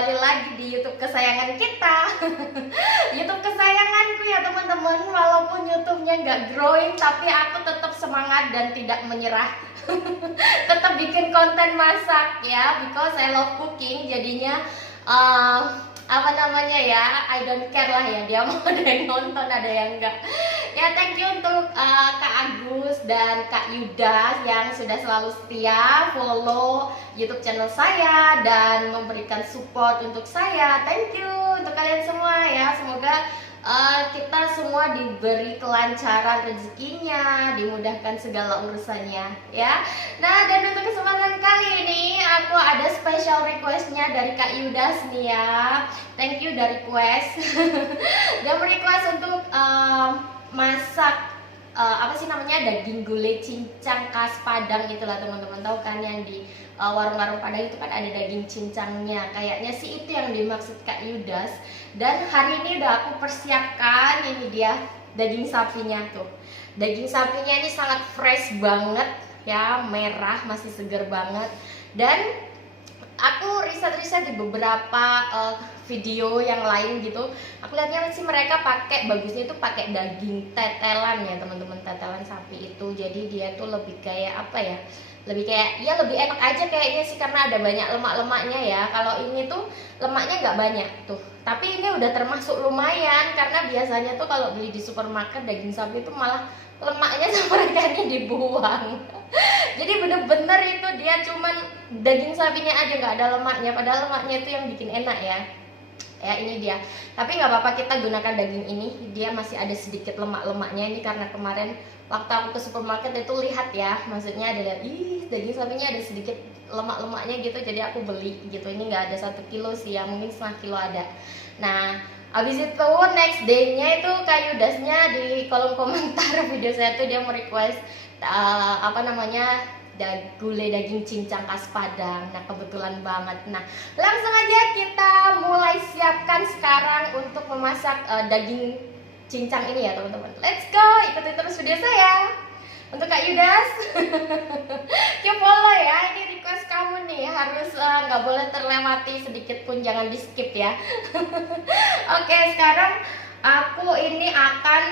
kembali lagi di YouTube kesayangan kita. YouTube kesayanganku ya teman-teman. Walaupun YouTube-nya nggak growing, tapi aku tetap semangat dan tidak menyerah. Tetap bikin konten masak ya, because I love cooking. Jadinya apa namanya ya, I don't care lah ya, dia mau ada yang nonton ada yang enggak ya. Thank you untuk Kak Agus dan Kak Yuda yang sudah selalu setia follow YouTube channel saya dan memberikan support untuk saya. Thank you untuk kalian semua ya. Semoga kita semua diberi kelancaran rezekinya, dimudahkan segala urusannya ya. Nah, dan untuk kesempatan kali ini aku ada special requestnya dari Kak Yudas nih ya. Thank you dari request. Dia merequest untuk masak apa sih namanya, daging gulai cincang khas Padang itulah teman-teman. Tahu kan yang di warung-warung Padang itu kan ada daging cincangnya. Kayaknya sih itu yang dimaksud Kak Yudas. Dan hari ini udah aku persiapkan, ini dia daging sapinya tuh. Daging sapinya ini sangat fresh banget ya, merah, masih segar banget. Dan aku riset-riset di beberapa video yang lain gitu. Aku lihatnya sih mereka pakai, bagusnya itu pakai daging tetelan ya teman-teman, tetelan sapi itu. Jadi dia tuh lebih kayak apa ya? Lebih kayak ya lebih enak aja kayaknya sih, karena ada banyak lemak-lemaknya ya. Kalau ini tuh lemaknya nggak banyak tuh. Tapi ini udah termasuk lumayan, karena biasanya tuh kalau beli di supermarket daging sapi itu malah lemaknya sama mereka ini dibuang. Jadi bener-bener itu dia cuman daging sapinya aja nggak ada lemaknya, padahal lemaknya itu yang bikin enak ya. Ya ini dia. Tapi nggak apa-apa, kita gunakan daging ini. Dia masih ada sedikit lemak-lemaknya ini karena kemarin waktu aku ke supermarket itu lihat ya, maksudnya ada daging sapinya ada sedikit lemak-lemaknya gitu, jadi aku beli gitu. Ini nggak ada 1 kilo sih ya, mungkin setengah kilo ada. Nah, abis itu next day-nya itu Kak Yudasnya di kolom komentar video saya tuh dia mau request apa namanya, gulai daging cincang khas Padang. Nah kebetulan banget. Nah langsung aja kita mulai siapkan sekarang untuk memasak daging cincang ini ya teman-teman. Let's go, ikutin terus video saya. Untuk Kak Yudas, yuk follow ya. Ini request kamu nih, harus nggak boleh terlewati sedikit pun, jangan di skip ya. Oke, sekarang aku ini akan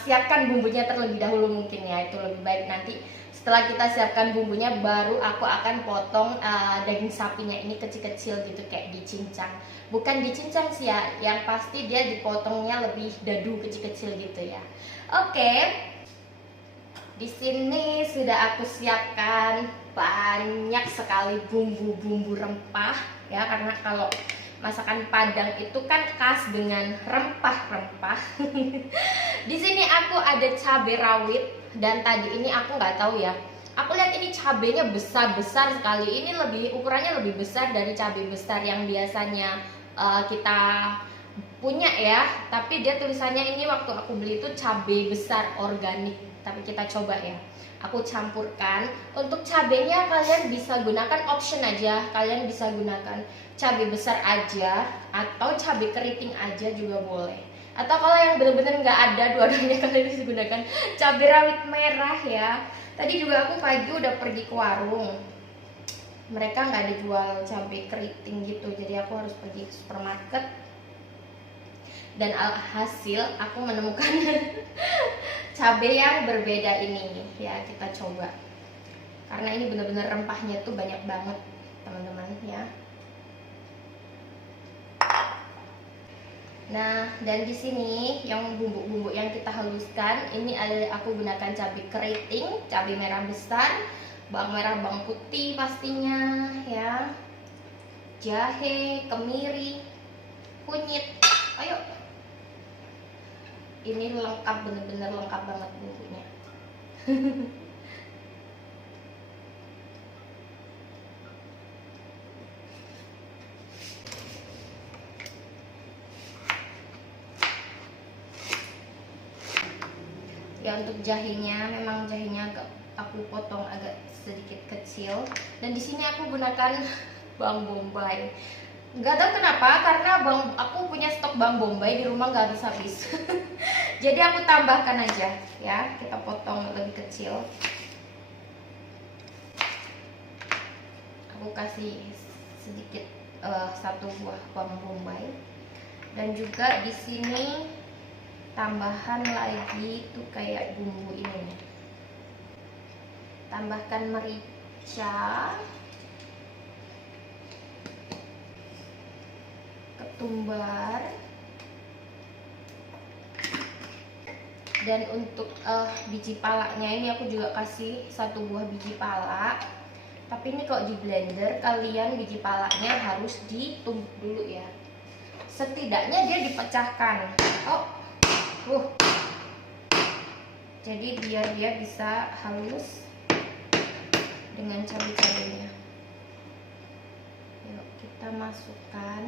siapkan bumbunya terlebih dahulu mungkin ya, itu lebih baik. Nanti setelah kita siapkan bumbunya baru aku akan potong daging sapinya ini kecil-kecil gitu kayak dicincang. Bukan dicincang sih ya, yang pasti dia dipotongnya lebih dadu kecil-kecil gitu ya. Oke. Di sini sudah aku siapkan banyak sekali bumbu-bumbu rempah ya, karena kalau masakan Padang itu kan khas dengan rempah-rempah. Di sini aku ada cabai rawit, dan tadi ini aku nggak tahu ya. Aku lihat ini cabainya besar-besar sekali. Ini ukurannya lebih besar dari cabai besar yang biasanya kita punya ya. Tapi dia tulisannya ini waktu aku beli itu cabai besar organik. Tapi kita coba ya. Aku campurkan. Untuk cabenya kalian bisa gunakan option aja. Kalian bisa gunakan cabai besar aja atau cabai keriting aja juga boleh. Atau kalau yang benar-benar nggak ada dua-duanya, kalian bisa gunakan cabai rawit merah ya. Tadi juga aku pagi udah pergi ke warung. Mereka nggak ada jual cabai keriting gitu. Jadi aku harus pergi ke supermarket. Dan alhasil aku menemukan cabai yang berbeda ini ya. Kita coba, karena ini benar-benar rempahnya tuh banyak banget teman-teman ya. Nah, dan di sini yang bumbu-bumbu yang kita haluskan ini ada, aku gunakan cabai keriting, cabai merah besar, bawang merah, bawang putih pastinya ya, jahe, kemiri, kunyit. Ayo, ini lengkap, bener-bener lengkap banget bumbunya. Ya untuk jahenya, memang jahenya aku potong agak sedikit kecil. Dan di sini aku gunakan bawang bombay. Nggak tahu kenapa, karena aku punya stok bawang bombay di rumah nggak habis-habis. Jadi aku tambahkan aja ya, kita potong lebih kecil. Aku kasih sedikit satu buah bawang bombay. Dan juga di sini tambahan lagi tuh kayak bumbu ini nih. Tambahkan merica, ketumbar, dan untuk biji palanya ini aku juga kasih satu buah biji pala. Tapi ini kalau di blender, kalian biji palanya harus ditumbuk dulu ya. Setidaknya dia dipecahkan. Jadi biar dia bisa halus dengan cabai-cabainya. Yuk kita masukkan.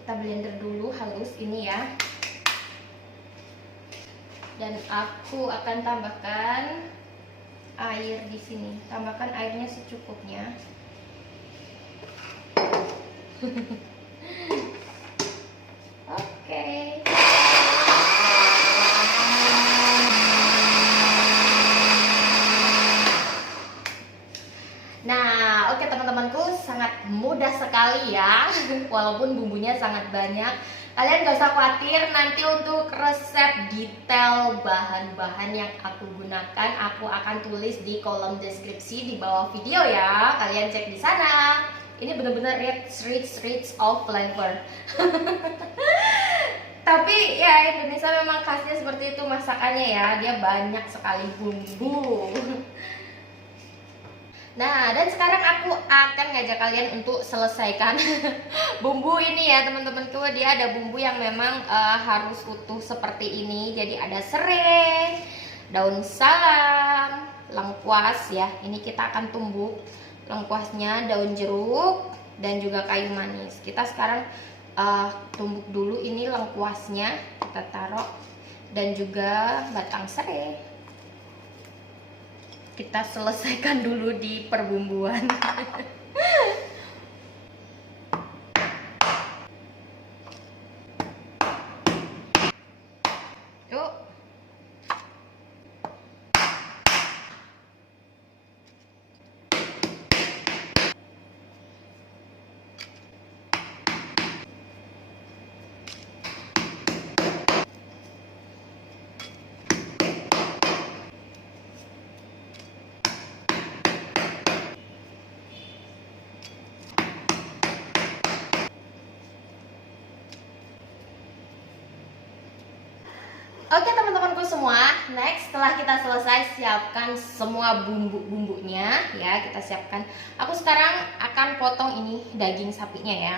Kita blender dulu halus ini ya. Dan aku akan tambahkan air di sini. Tambahkan airnya secukupnya. Oke. Nah, oke teman-temanku, sangat mudah sekali ya. Walaupun bumbunya sangat banyak. Kalian gak usah khawatir, nanti untuk resep detail bahan-bahan yang aku gunakan aku akan tulis di kolom deskripsi di bawah video ya. Kalian cek di sana. Ini benar-benar rich of flavor. Tapi ya Indonesia memang khasnya seperti itu masakannya ya. Dia banyak sekali bumbu. Nah, dan sekarang aku akan ngajak kalian untuk selesaikan bumbu ini ya teman-temanku. Dia ada bumbu yang memang harus utuh seperti ini. Jadi ada serai, daun salam, lengkuas ya. Ini kita akan tumbuk lengkuasnya, daun jeruk, dan juga kayu manis. Kita sekarang tumbuk dulu ini lengkuasnya, kita taruh, dan juga batang serai. Kita selesaikan dulu di perbumbuan. Yuk. Oke teman-temanku semua, next setelah kita selesai siapkan semua bumbu-bumbunya ya, kita siapkan. Aku sekarang akan potong ini daging sapinya ya.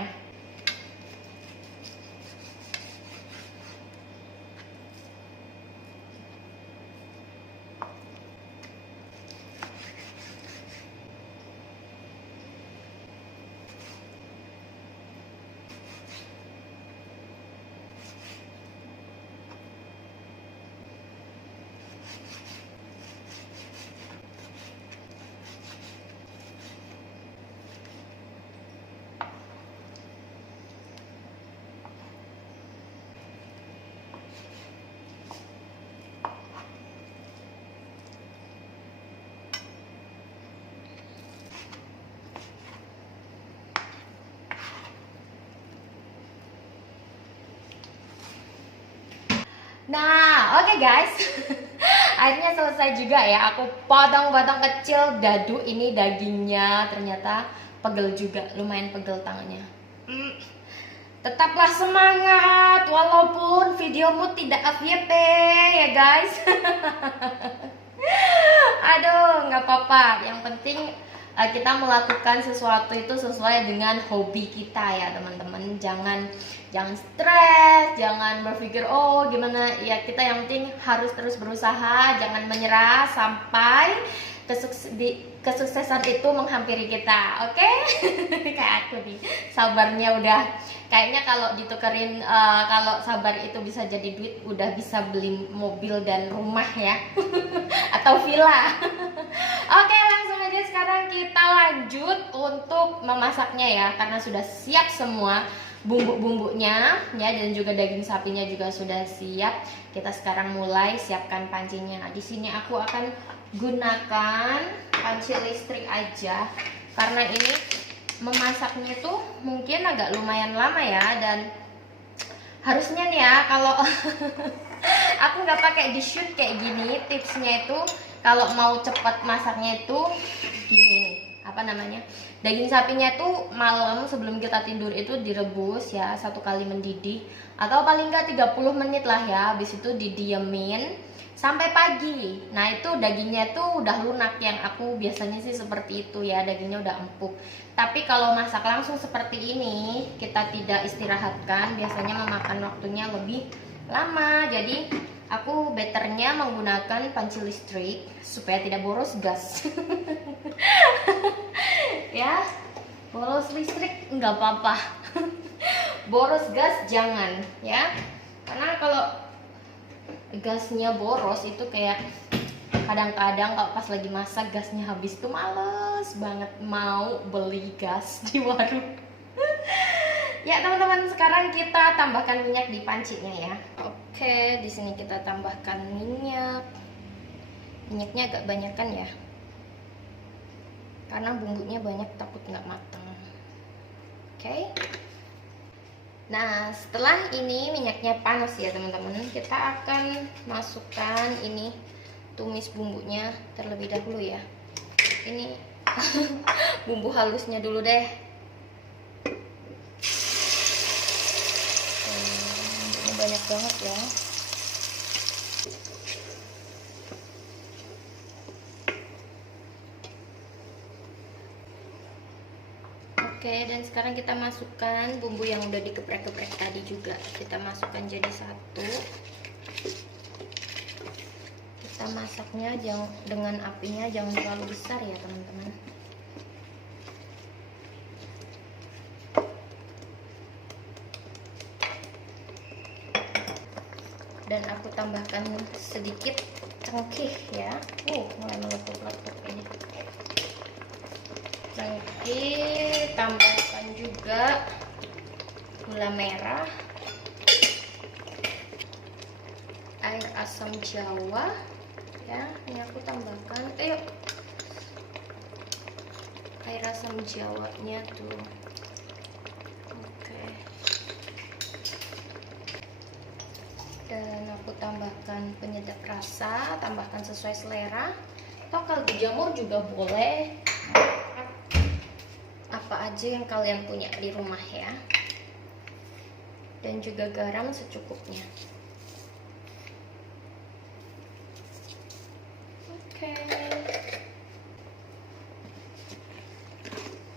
Nah, oke guys. Akhirnya selesai juga ya. Aku potong-potong kecil dadu ini dagingnya. Ternyata pegel juga, lumayan pegel tangannya. Tetaplah semangat walaupun videomu tidak FYP ya guys. Aduh, nggak apa-apa. Yang penting kita melakukan sesuatu itu sesuai dengan hobi kita ya teman-teman. Jangan stres, jangan berpikir oh gimana ya, kita yang penting harus terus berusaha, jangan menyerah sampai kesuksesan itu menghampiri kita, oke? Kayak aku nih, sabarnya udah kayaknya kalau ditukerin kalau sabar itu bisa jadi duit, udah bisa beli mobil dan rumah ya. Atau villa. Oke, langsung aja sekarang kita lanjut untuk memasaknya ya, karena sudah siap semua bumbu-bumbunya ya, dan juga daging sapinya juga sudah siap. Kita sekarang mulai siapkan pancinya. Di sini aku akan gunakan panci listrik aja karena ini memasaknya itu mungkin agak lumayan lama ya, dan harusnya nih ya kalau aku nggak pakai di shoot kayak gini, tipsnya itu kalau mau cepat masaknya itu gini nih, apa namanya, daging sapinya itu malam sebelum kita tidur itu direbus ya, 1 kali mendidih atau paling nggak 30 menit lah ya, habis itu didiemin sampai pagi. Nah itu dagingnya tuh udah lunak, yang aku biasanya sih seperti itu ya, dagingnya udah empuk. Tapi kalau masak langsung seperti ini, kita tidak istirahatkan, biasanya memakan waktunya lebih lama. Jadi aku betternya menggunakan panci listrik supaya tidak boros gas. Ya, boros listrik nggak apa-apa. Boros gas jangan ya, karena kalau gasnya boros itu kayak kadang-kadang kalau pas lagi masak gasnya habis tuh males banget mau beli gas di warung. Ya teman-teman, sekarang kita tambahkan minyak di pancinya ya. Oke, di sini kita tambahkan minyak. Minyaknya agak banyakan ya, karena bumbunya banyak takut nggak matang. Oke. Nah setelah ini minyaknya panas ya teman-teman, kita akan masukkan ini, tumis bumbunya terlebih dahulu ya. Ini bumbu halusnya dulu deh. Bumbunya banyak banget ya. Oke, dan sekarang kita masukkan bumbu yang udah dikeprek-keprek tadi juga. Kita masukkan jadi satu. Kita masaknya dengan apinya jangan terlalu besar ya teman-teman. Dan aku tambahkan sedikit cengkeh ya. Mulai meletup-letup ini. Cengkeh, tambahkan juga gula merah, air asam jawa ya. Ini aku tambahkan air asam jawanya tuh. Oke. Dan aku tambahkan penyedap rasa, tambahkan sesuai selera, atau kaldu jamur juga boleh, apa aja yang kalian punya di rumah ya. Dan juga garam secukupnya. Oke.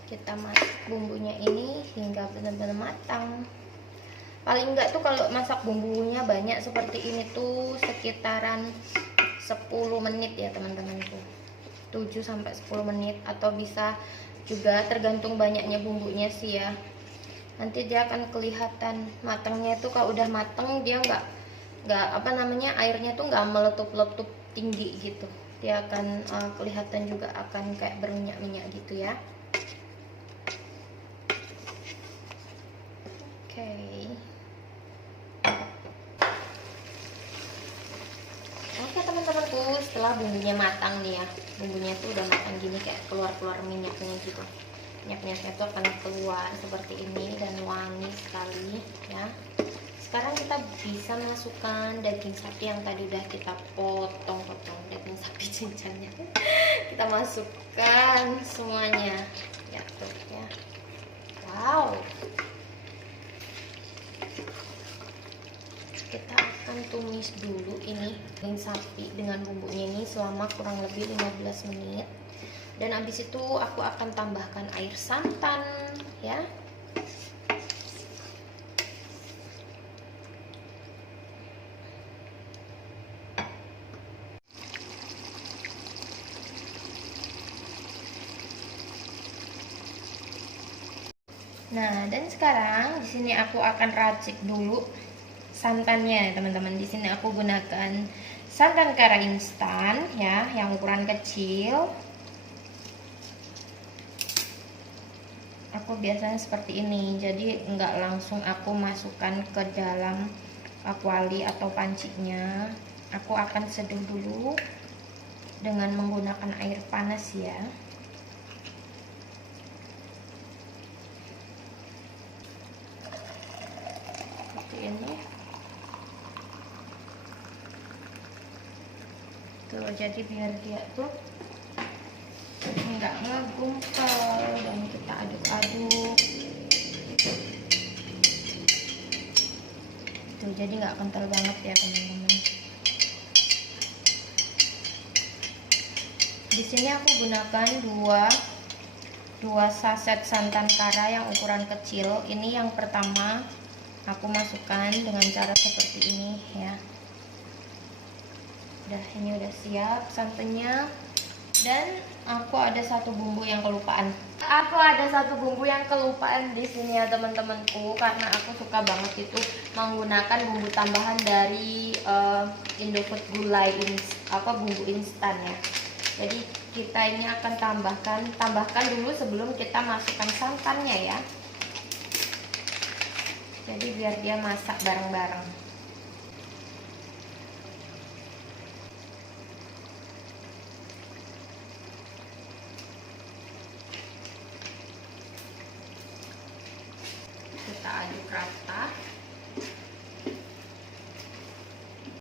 Kita masak bumbunya ini hingga benar-benar matang. Paling enggak tuh kalau masak bumbunya banyak seperti ini tuh sekitaran 10 menit ya teman-teman tuh. 7-10 menit, atau bisa juga tergantung banyaknya bumbunya sih ya. Nanti dia akan kelihatan matangnya itu, kalau udah matang dia nggak apa namanya, airnya tuh nggak meletup-letup tinggi gitu. Dia akan kelihatan juga akan kayak berminyak-minyak gitu ya. Oke. Oke teman-temanku, setelah bumbunya matang nih ya, bumbunya tuh udah matang gini, kayak keluar minyaknya gitu. Minyak-minyaknya tuh akan keluar seperti ini dan wangi sekali ya. Sekarang kita bisa masukkan daging sapi yang tadi udah kita potong-potong, daging sapi cincangnya. Kita masukkan semuanya ya tuh ya. Wow. Kita akan tumis dulu ini daging sapi dengan bumbunya ini selama kurang lebih 15 menit. Dan habis itu aku akan tambahkan air santan ya. Nah, dan sekarang di sini aku akan racik dulu santannya, teman-teman. Di sini aku gunakan santan kara instan ya, yang ukuran kecil. Aku biasanya seperti ini, jadi nggak langsung aku masukkan ke dalam kuali atau pancinya. Aku akan seduh dulu dengan menggunakan air panas ya. ini. Tuh, jadi biar dia tuh nggak ngegumpal dan kita aduk-aduk. Tuh, jadi nggak kental banget ya teman-teman. Di sini aku gunakan dua saset santan kara yang ukuran kecil. Ini yang pertama aku masukkan dengan cara seperti ini ya. Udah, ini udah siap santannya. Dan aku ada satu bumbu yang kelupaan. Di sini ya teman-temanku, karena aku suka banget itu menggunakan bumbu tambahan dari Indofood gulai bumbu instan ya. Jadi kita ini akan tambahkan dulu sebelum kita masukkan santannya ya. Jadi biar dia masak bareng-bareng. Kita aduk rata.